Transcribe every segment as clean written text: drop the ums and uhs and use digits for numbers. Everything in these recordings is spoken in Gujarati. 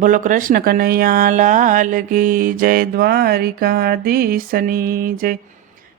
બોલો કૃષ્ણ કનૈયા લાલ કી જય, દ્વારિકાધીશની જય।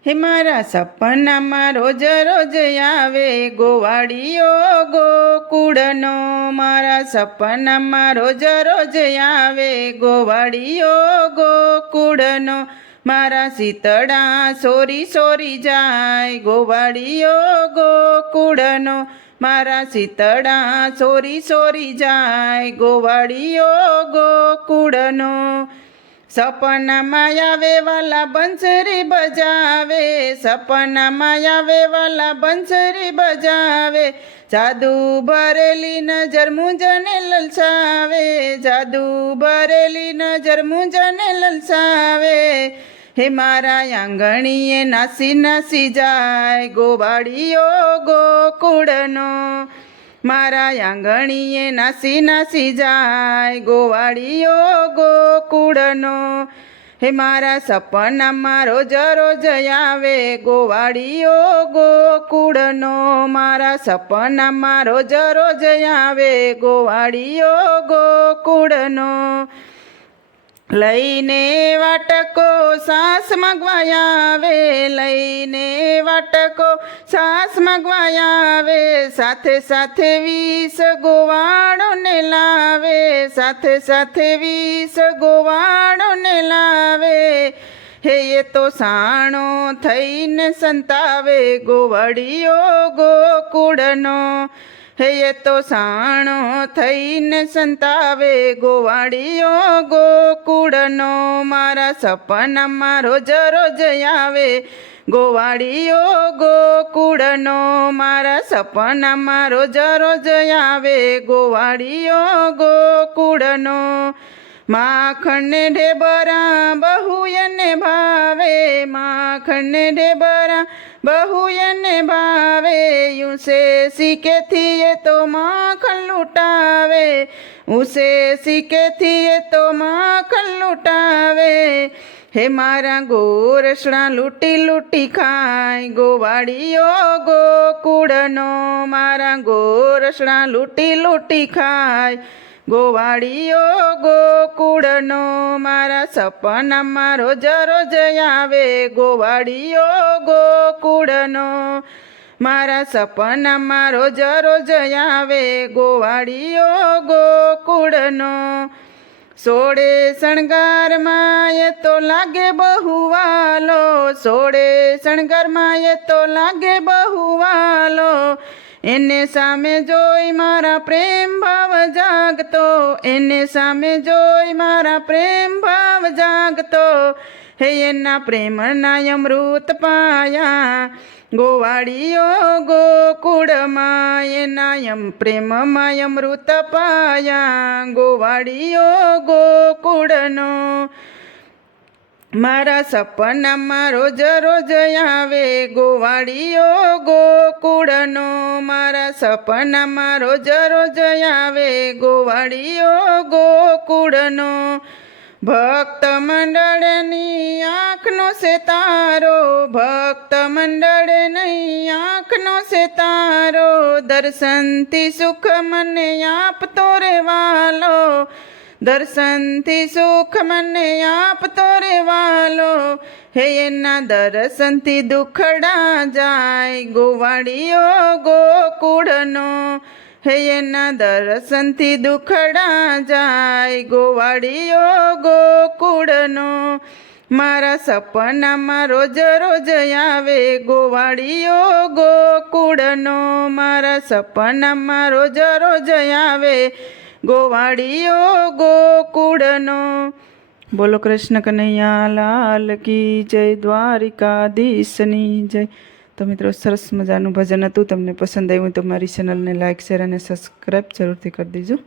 હે મારા સપનામાં રોજ રોજ આવે ગોવાળીઓ ગોકુળનો, મારા સપનામાં રોજ રોજ આવે ગોવાળીઓ ગોકુળનો, મારા શીતળા સોરી સોરી જાય ગોવાળીઓ ગોકુળનો, મારા શીતળા સોરી સોરી જાય ગોવાળીઓ ગોકુળનો। સપનામાં આવે વાલા બંસરી બજાવે, સપનામાં આવે વાલા બંસરી બજાવે, જાદુ ભરેલી નજર મુંજને લલસાવે, જાદુ ભરેલી નજર મુંજને લલસાવે। હે મારા આંગણીએ નાસી નાસી જાય ગોવાળીઓ ગોકુળનો, મારા આંગણીએ નાસી નાસી જાય ગોવાળીઓ ગોકુળનો। હે મારા સપનામાં રોજ રોજ આવે ગોવાળીઓ ગોકુળનો, મારા સપનામાં રોજ રોજ આવે ગોવાળીઓ ગોકુળનો। લઈને વાટકો સાસ મગવાયા આવે, લઈને વાટકો સાસ મગવાયા આવે, સાથે સાથે 20 ગોવાળોને લાવે, સાથે સાથે 20 ગોવાળોને લાવે। હે એ તો સાણો થઈને સંતાવે ગોવાળીઓ ગોકુળનો, હે એ તો સાણો થઈને સંતાવે ગોવાળીઓ ગોકુળનો, મારા સપનામાં રોજ રોજ આવે ગોવાળીઓ ગોકુળનો, મારા સપનામાં રોજ રોજ આવે ગોવાળીઓ ગોકુળનો। માખણને ઢેબરા બહુ એને ભાવે, માખણને ઢેબરા બહુ એને ભાવે, यूं सीखेથી એ તો માખણ લૂંટાવે, ઉસે सीखेથી એ તો માખણ લૂંટાવે। હે મારા ગોરસણા લૂંટી લૂંટી ખાય ગોવાળીઓ ગોકુળનો, મારા ગોરસણા લૂંટી લૂંટી ખાય ગોવાળીઓ ગોકુળનો, મારા સપનામાં રોજ રોજ આવે ગોવાળીઓ ગોકુળનો, મારા સપનામાં રોજ રોજ આવે ગોવાળીઓ ગોકુળનો। સોળે શણગારમાં એ તો લાગે બહુ વાલો, સોળે શણગારમાં એ તો લાગે બહુ વાલો, એને સામે જોઈ મારા પ્રેમ ભાવ જાગતો, એને સામે જોઈ મારા પ્રેમ ભાવ જાગતો। હે એના પ્રેમના અમૃત પાયા ગોવાળીઓ ગોકુળમાં, એના પ્રેમમાં અમૃત પાયા ગોવાળીઓ ગોકુળનો, મારા સપનામાં રોજ રોજ આવે ગોવાળીઓ ગોકુળનો, મારા સપનામાં રોજ રોજ આવે ગોવાળીઓ ગોકુળનો। ભક્ત મંડળની આંખનો છે તારો, ભક્ત મંડળની આંખનો છે તારો, દર્શનથી સુખ મને આપતો રે વાલો, દર્શનથી સુખ મને આપતો રે વાલો। હે એના દર્શનથી દુખડા જાય ગોવાળીઓ ગોકુળનો, હે એના દર્શનથી દુખડા જાય ગોવાળીઓ ગોકુળનો, મારા સપનામાં રોજ રોજ આવે ગોવાળીઓ ગોકુળનો, મારા સપનામાં રોજ રોજ આવે ગોવાળીઓ ગોકુળનો। બોલો કૃષ્ણ કનૈયા લાલ કી જય, દ્વારિકાધીશની જય। તો મિત્રો, સરસ મજાનું ભજન હતું। તમને પસંદ આવ્યું તો મારી ચેનલને લાઇક શેર અને સબસ્ક્રાઈબ જરૂરથી કરી દેજો।